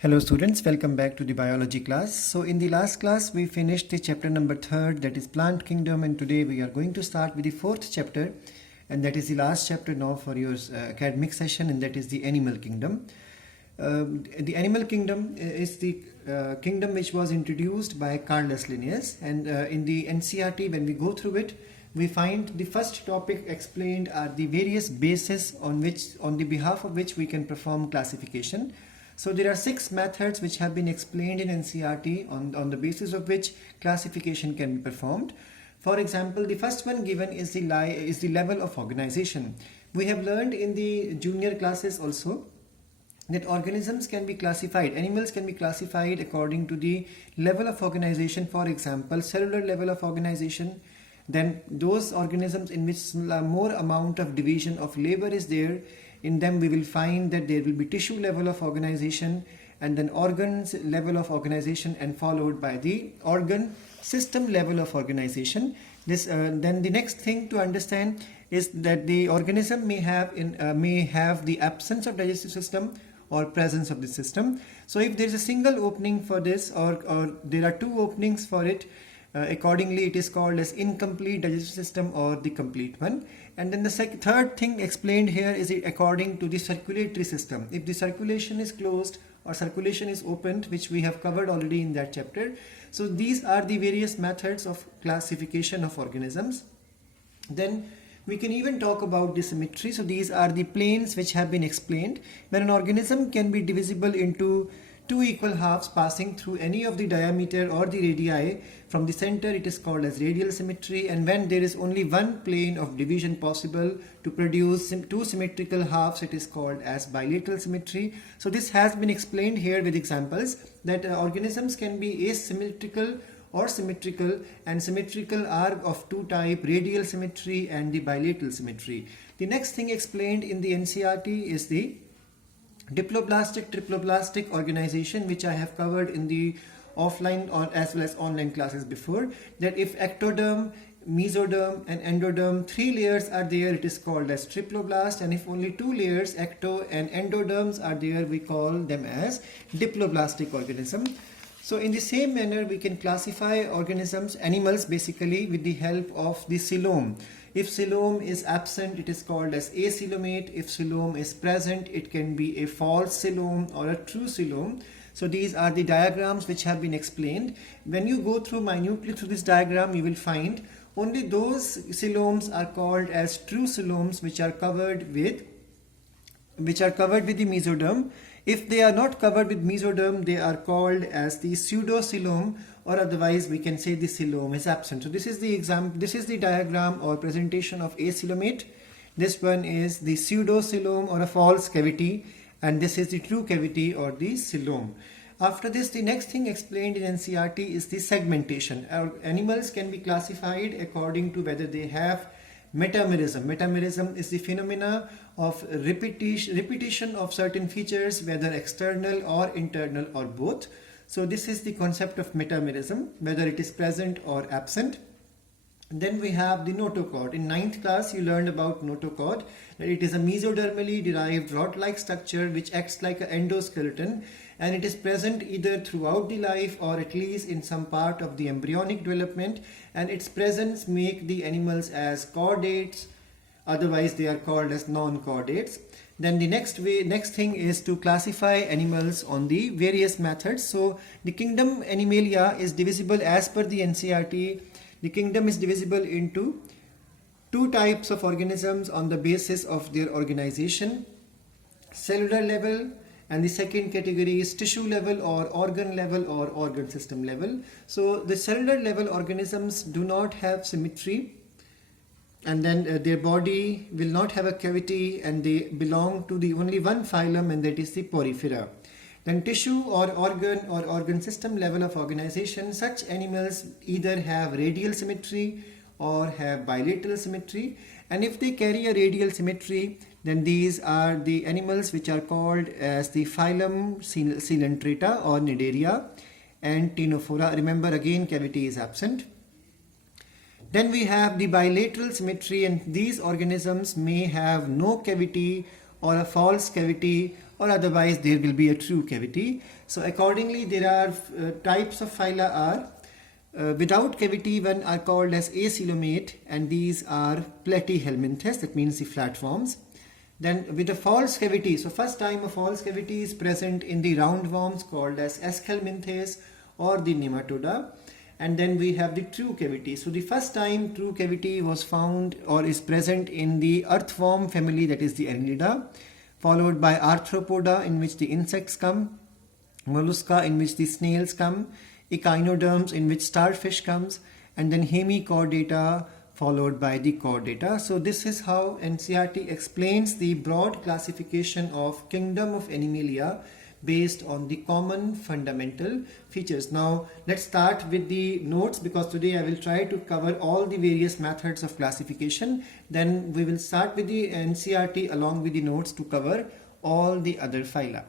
Hello students, welcome back to the biology class. So in the last class we finished the chapter number 3rd, that is plant kingdom, and today we are going to start with the 4th chapter, and that is the last chapter now for your academic session, and that is the animal kingdom. The animal kingdom is the kingdom which was introduced by Carlos Linnaeus, and in the NCERT when we go through it, we find the first topic explained are the various bases on the behalf of which we can perform classification. So there are 6 methods which have been explained in NCERT on the basis of which classification can be performed. For example, the first one given is the level of organization. We have learned in the junior classes also that organisms can be classified, animals can be classified according to the level of organization. For example, cellular level of organization. Then those organisms in which more amount of division of labor is there, in them we will find that there will be tissue level of organization, and then organs level of organization, and followed by the organ system level of organization. Then the next thing to understand is that the organism may have the absence of digestive system or presence of the system. So if there is a single opening for this, or there are 2 openings for it, accordingly it is called as incomplete digestive system or the complete one. And then the third thing explained here is according to the circulatory system. If the circulation is closed or circulation is opened, which we have covered already in that chapter. So these are the various methods of classification of organisms. Then we can even talk about the symmetry. So these are the planes which have been explained, where an organism can be divisible into 2 equal halves passing through any of the diameter or the radii. From the center it is called as radial symmetry, and when there is only one plane of division possible to produce 2 symmetrical halves, it is called as bilateral symmetry. So this has been explained here with examples that organisms can be asymmetrical or symmetrical, and symmetrical are of 2 types, radial symmetry and the bilateral symmetry. The next thing explained in the NCERT is the diploblastic triploblastic organization, which I have covered in the offline or as well as online classes before, that if ectoderm, mesoderm and endoderm 3 layers are there, it is called as triploblast, and if only 2 layers, ecto and endoderms, are there, we call them as diploblastic organism. So in the same manner we can classify organisms, animals basically, with the help of the coelom. If coelom is absent, it is called as acoelomate. If coelom is present, it can be a false coelom or a true coelom. So these are the diagrams which have been explained. When you go through minutely through this diagram, you will find only those coeloms are called as true coeloms which are covered with the mesoderm. If they are not covered with mesoderm, they are called as the pseudocoelom, or otherwise we can say the coelom is absent. So this is the diagram or presentation of acoelomate. This one is the pseudocoelom or a false cavity, and this is the true cavity or the coelom. After this, the next thing explained in NCERT is the segmentation. Animals can be classified according to whether they have metamerism. Metamerism is the phenomena of repetition of certain features, whether external or internal or both. So this is the concept of metamerism, whether it is present or absent. Then we have the notochord. In 9th class you learned about notochord, that it is a mesodermally derived rod-like structure which acts like an endoskeleton, and it is present either throughout the life or at least in some part of the embryonic development, and its presence make the animals as chordates, otherwise they are called as non-chordates. Then the next thing is to classify animals on the various methods. So the kingdom Animalia is divisible as per the NCERT. The kingdom is divisible into 2 types of organisms on the basis of their organization, cellular level, and the second category is tissue level or organ level or organ system level. So the cellular level organisms do not have symmetry, and then their body will not have a cavity, and they belong to the only one phylum, and that is the Porifera. Then tissue or organ system level of organization, such animals either have radial symmetry or have bilateral symmetry, and if they carry a radial symmetry, then these are the animals which are called as the phylum Coelenterata or Cnidaria and Ctenophora. Remember, again cavity is absent. Then we have the bilateral symmetry, and these organisms may have no cavity or a false cavity or otherwise there will be a true cavity. So accordingly, there are types of phyla are without cavity one are called as acoelomate, and these are platyhelminthes, that means the flat forms. Then with a false cavity, so first time a false cavity is present in the roundworms called as aschelminthes or the nematoda. And then we have the true cavity. So the first time true cavity was found or is present in the earthworm family, that is the Annelida, followed by arthropoda, in which the insects come, mollusca, in which the snails come, echinoderms, in which starfish comes, and then hemichordata, followed by the chordata. So this is how NCERT explains the broad classification of kingdom of Animalia based on the common fundamental features. Now let's start with the notes, because today I will try to cover all the various methods of classification. Then we will start with the NCERT along with the notes to cover all the other phyla.